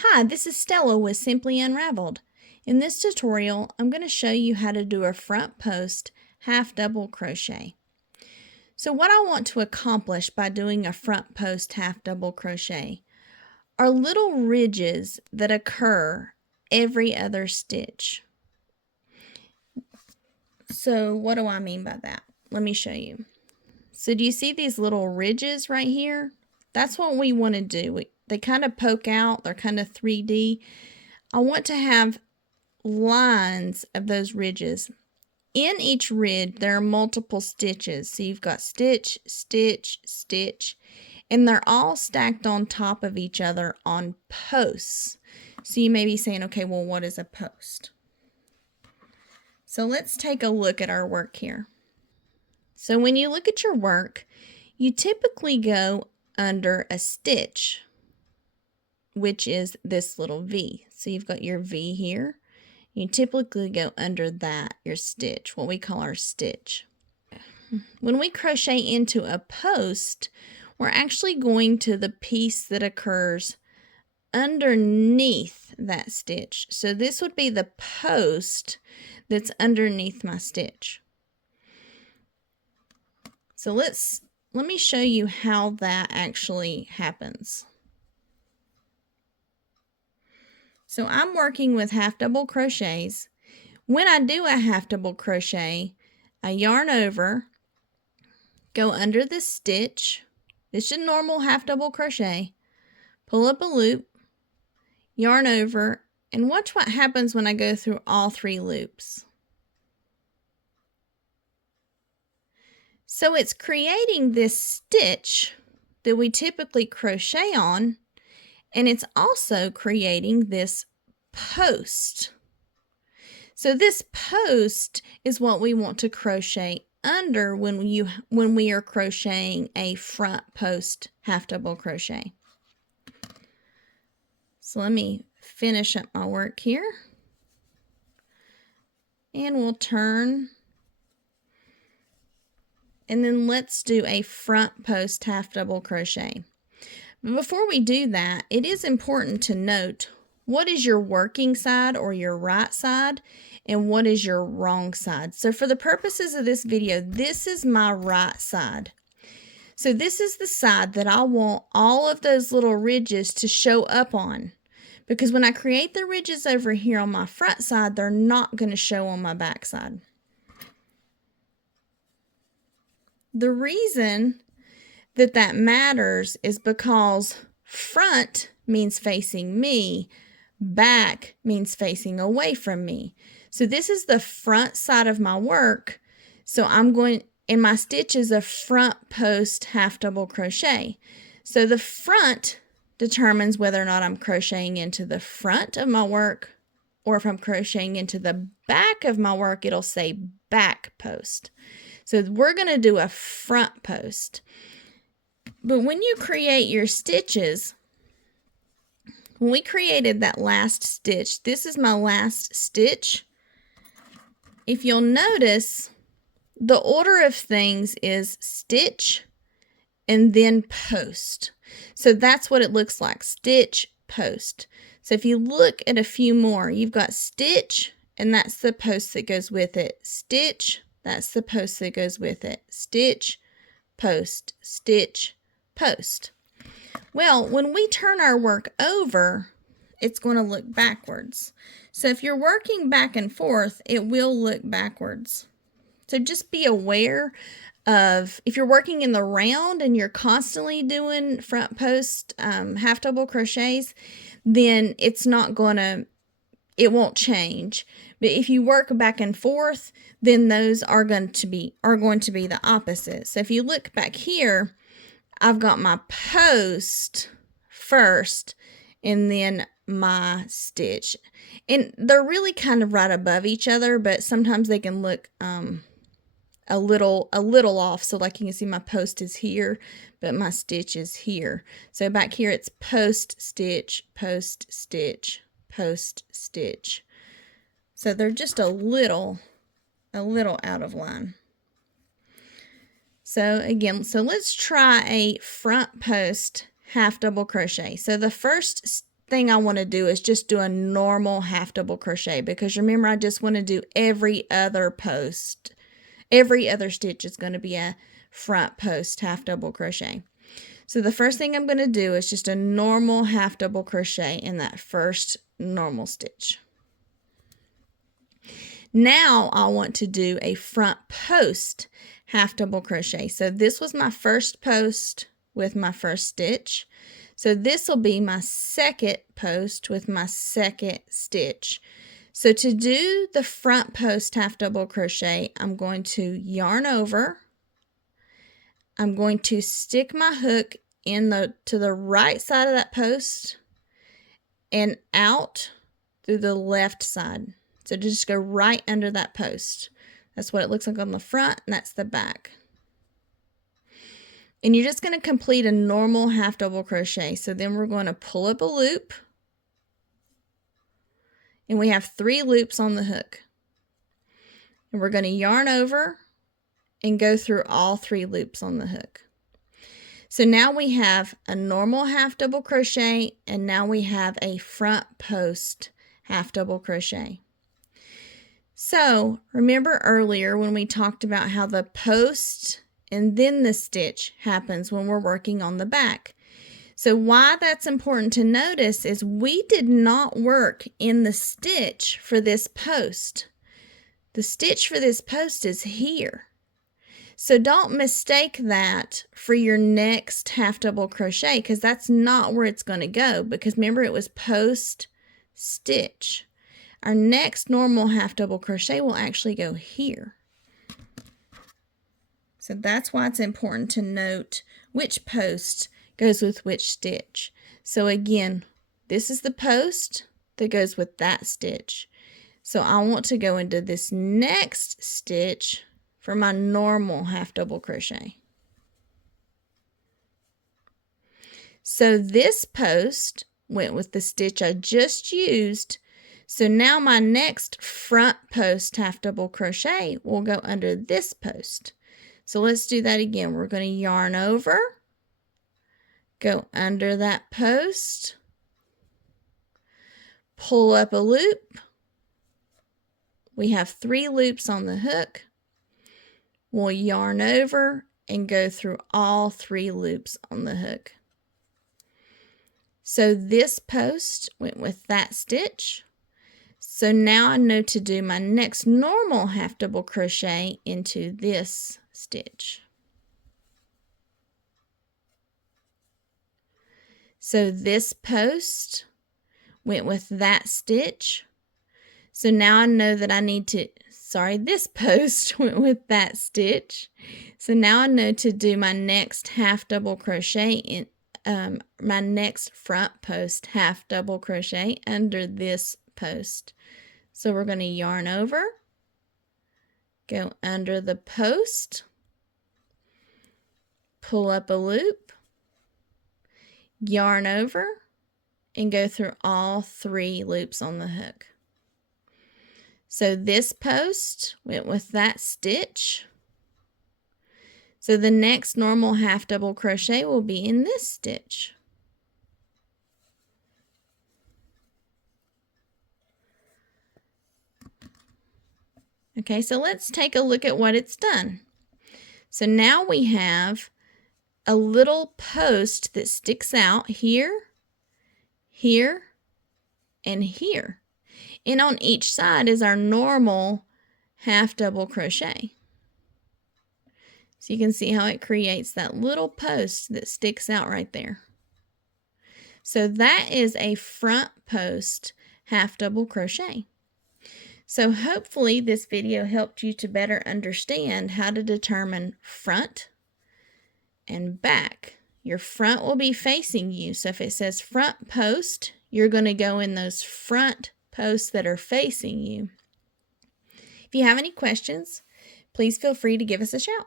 Hi, this is Stella with Simply Unraveled. In this tutorial, I'm going to show you how to do a front post half double crochet. So what I want to accomplish by doing a front post half double crochet are little ridges that occur every other stitch. So what do I mean by that? Let me show you. So do you see these little ridges right here? That's what we want to do. They kind of poke out, they're kind of 3D. I want to have lines of those ridges. In each ridge, there are multiple stitches. So you've got stitch, stitch, stitch, and they're all stacked on top of each other on posts. So you may be saying, okay, well, what is a post? So let's take a look at our work here. So when you look at your work, you typically go under a stitch, which is this little V. So you've got your V here. You typically go under that, your stitch, what we call our stitch. When we crochet into a post, we're actually going to the piece that occurs underneath that stitch. So this would be the post that's underneath my stitch. So let me show you how that actually happens. So I'm working with half double crochets. When I do a half double crochet, I yarn over, go under the stitch. It's just a normal half double crochet. Pull up a loop, yarn over, and watch what happens when I go through all 3 loops. So it's creating this stitch that we typically crochet on, and it's also creating this post. So this post is what we want to crochet under when we are crocheting a front post half double crochet. So let me finish up my work here, and we'll turn, and then let's do a front post half double crochet. But before we do that, it is important to note what is your working side or your right side and what is your wrong side. So for the purposes of this video, this is my right side. So this is the side that I want all of those little ridges to show up on, because when I create the ridges over here on my front side, they're not going to show on my back side. The reason that matters is because front means facing me, back means facing away from me. So this is the front side of my work. So I'm going, and my stitch is a front post half double crochet. So the front determines whether or not I'm crocheting into the front of my work, or if I'm crocheting into the back of my work, it'll say back post. So we're going to do a front post. But when you create your stitches, when we created that last stitch, this is my last stitch. If you'll notice, the order of things is stitch and then post. So that's what it looks like, stitch, post. So if you look at a few more, you've got stitch, and that's the post that goes with it. Stitch, that's the post that goes with it. Stitch, post, stitch, post. Well, when we turn our work over, it's going to look backwards. So if you're working back and forth, it will look backwards. So just be aware of, if you're working in the round and you're constantly doing front post half double crochets, then it's not going to, it won't change. But if you work back and forth, then those are going to be the opposite. So if you look back here, I've got my post first and then my stitch. And they're really kind of right above each other, but sometimes they can look a little off. So like you can see, my post is here, but my stitch is here. So back here it's post, stitch, post, stitch, post, stitch. So they're just a little out of line. So again, so let's try a front post half double crochet. So the first thing I want to do is just do a normal half double crochet, because remember, I just want to do every other post. Every other stitch is going to be a front post half double crochet. So the first thing I'm going to do is just a normal half double crochet in that first normal stitch. Now I want to do a front post half double crochet. So this was my first post with my first stitch. So this will be my second post with my second stitch. So to do the front post half double crochet, I'm going to yarn over. I'm going to stick my hook to the right side of that post and out through the left side. So just go right under that post. That's what it looks like on the front, and that's the back. And you're just going to complete a normal half double crochet. So then we're going to pull up a loop. And we have 3 loops on the hook. And we're going to yarn over and go through all 3 loops on the hook. So now we have a normal half double crochet, and now we have a front post half double crochet. So remember earlier when we talked about how the post and then the stitch happens when we're working on the back. So why that's important to notice is we did not work in the stitch for this post. The stitch for this post is here. So don't mistake that for your next half double crochet, because that's not where it's going to go, because remember it was post stitch. Our next normal half double crochet will actually go here. So that's why it's important to note which post goes with which stitch. So again, this is the post that goes with that stitch. So I want to go into this next stitch for my normal half double crochet. So this post went with the stitch I just used. So now my next front post half double crochet will go under this post. So let's do that again. We're going to yarn over, go under that post, pull up a loop. We have 3 loops on the hook. We'll yarn over and go through all 3 loops on the hook. So this post went with that stitch. So now I know to do my next normal half double crochet into this stitch. So this post went with that stitch. So now I know that I need to, this post went with that stitch. So now I know to do my next half double crochet in my next front post half double crochet under this post. So we're going to yarn over, go under the post, pull up a loop, yarn over, and go through all 3 loops on the hook. So this post went with that stitch. So the next normal half double crochet will be in this stitch. Okay, so let's take a look at what it's done. So now we have a little post that sticks out here, here, and here. And on each side is our normal half double crochet. So you can see how it creates that little post that sticks out right there. So that is a front post half double crochet. So hopefully this video helped you to better understand how to determine front and back. Your front will be facing you. So if it says front post, you're going to go in those front posts that are facing you. If you have any questions, please feel free to give us a shout.